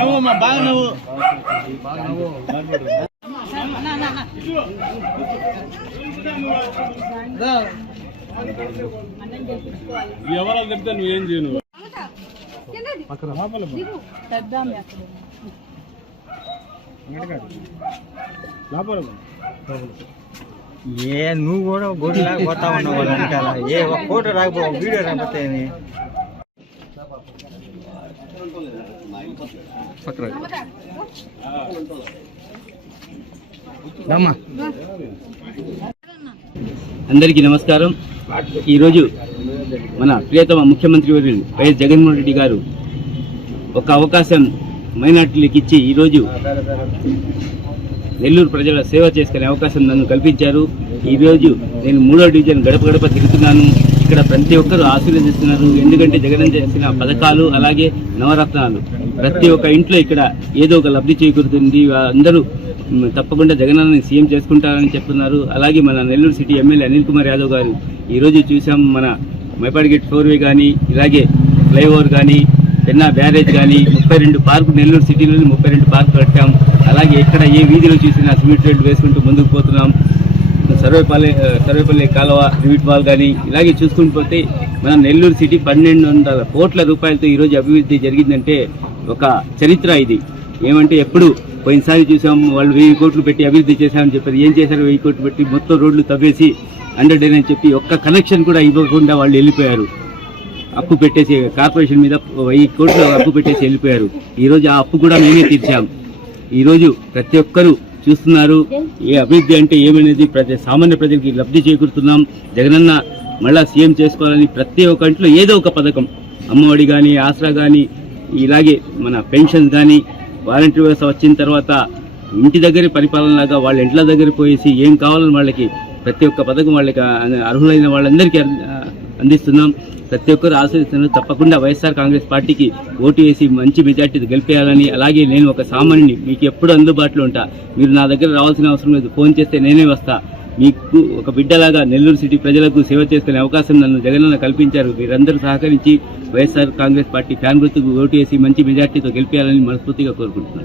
నువ్వు బాగా నువ్వు ఎవరో చెప్తే నువ్వేం చేయను. ఏ నువ్వు కూడా గోటు లాగా పోతా ఉన్నావు వాళ్ళు వెనకాల. ఏ ఒక ఫోటో రాకపో వీడియో రాకపోతే అందరికీ నమస్కారం. ఈరోజు మన ప్రియతమ ముఖ్యమంత్రి వర్యులు వైఎస్ జగన్మోహన్ రెడ్డి గారు ఒక అవకాశం మైనార్టీలకు ఇచ్చి ఈరోజు నెల్లూరు ప్రజల సేవ చేసుకునే అవకాశం నన్ను కల్పించారు. ఈరోజు నేను 3వ డివిజన్ గడప గడప తిరుగుతున్నాను. ఇక్కడ ప్రతి ఒక్కరూ ఆశీర్వదిస్తున్నారు. ఎందుకంటే జగన్ చేసిన పథకాలు అలాగే నవరత్నాలు ప్రతి ఒక్క ఇంట్లో ఇక్కడ ఏదో ఒక లబ్ధి చేకూరుతుంది. అందరూ తప్పకుండా జగనన్నని సీఎం చేసుకుంటారని చెప్తున్నారు. అలాగే మన నెల్లూరు సిటీ ఎమ్మెల్యే అనిల్ కుమార్ యాదవ్ గారు ఈరోజు చూసాం. మన మైపాడ్ గేట్ 4వే కానీ ఇలాగే ఫ్లైఓవర్ కానీ పెన్నా బ్యారేజ్ కానీ 32 పార్కు నెల్లూరు సిటీలోని 32 పార్కు కట్టాం. అలాగే ఎక్కడ ఏ వీధిలో చూసినా సిమెంట్ రోడ్డు వేసుకుంటూ ముందుకు పోతున్నాం. సర్వేపల్లి కాలువ రివిట్ వాల్ కానీ ఇలాగే చూసుకుంటూ పోతే మన నెల్లూరు సిటీ 1200 కోట్ల రూపాయలతో ఈరోజు అభివృద్ధి జరిగిందంటే ఒక చరిత్ర ఇది. ఏమంటే ఎప్పుడు పోయినసారి చూసాం వాళ్ళు 1000 కోట్లు పెట్టి అభివృద్ధి చేశామని చెప్పారు. ఏం చేశారు? 1000 కోట్లు పెట్టి మొత్తం రోడ్లు తవ్వేసి అండర్డేన్ అని చెప్పి ఒక్క కనెక్షన్ కూడా ఇవ్వకుండా వాళ్ళు వెళ్ళిపోయారు. అప్పు పెట్టేసి కార్పొరేషన్ మీద 1000 కోట్లు అప్పు పెట్టేసి వెళ్ళిపోయారు. ఈరోజు ఆ అప్పు కూడా మేమే తీర్చాం. ఈరోజు ప్రతి ఒక్కరూ చూస్తున్నారు ఏ అభివృద్ధి అంటే ఏమనేది. సామాన్య ప్రజలకి లబ్ధి చేకూరుతున్నాం. జగనన్న మళ్ళా సీఎం చేసుకోవాలని ప్రతి ఒక్క ఇంట్లో ఏదో ఒక పథకం, అమ్మఒడి కానీ ఆసరా కానీ ఇలాగే మన పెన్షన్స్ కానీ వాలంటీర్ వ్యవస్థ వచ్చిన తర్వాత ఇంటి దగ్గర పరిపాలనలాగా వాళ్ళ ఇంట్ల దగ్గర పోయేసి ఏం కావాలని వాళ్ళకి ప్రతి ఒక్క పథకం వాళ్ళకి అర్హులైన వాళ్ళందరికీ అందిస్తున్నాం. ప్రతి ఒక్కరు ఆశీర్వదిస్తున్నారు. తప్పకుండా వైఎస్ఆర్ కాంగ్రెస్ పార్టీకి ఓటు వేసి మంచి మెజార్టీ గెలిపేయాలని. అలాగే నేను ఒక సామాన్యుని, మీకు ఎప్పుడు అందుబాటులో ఉంటా. మీరు నా దగ్గర రావాల్సిన అవసరం లేదు. ఫోన్ చేస్తే నేనే వస్తా. మీకు ఒక బిడ్డలాగా నెల్లూరు సిటీ ప్రజలకు సేవ చేసుకునే అవకాశం నన్ను జగనన్న కల్పించారు. మీరందరూ సహకరించి వైఎస్ఆర్ కాంగ్రెస్ పార్టీ ఫ్యాన్ గుర్తుకు ఓటు వేసి మంచి మెజార్టీతో గెలిపేయాలని మనస్ఫూర్తిగా కోరుకుంటున్నాను.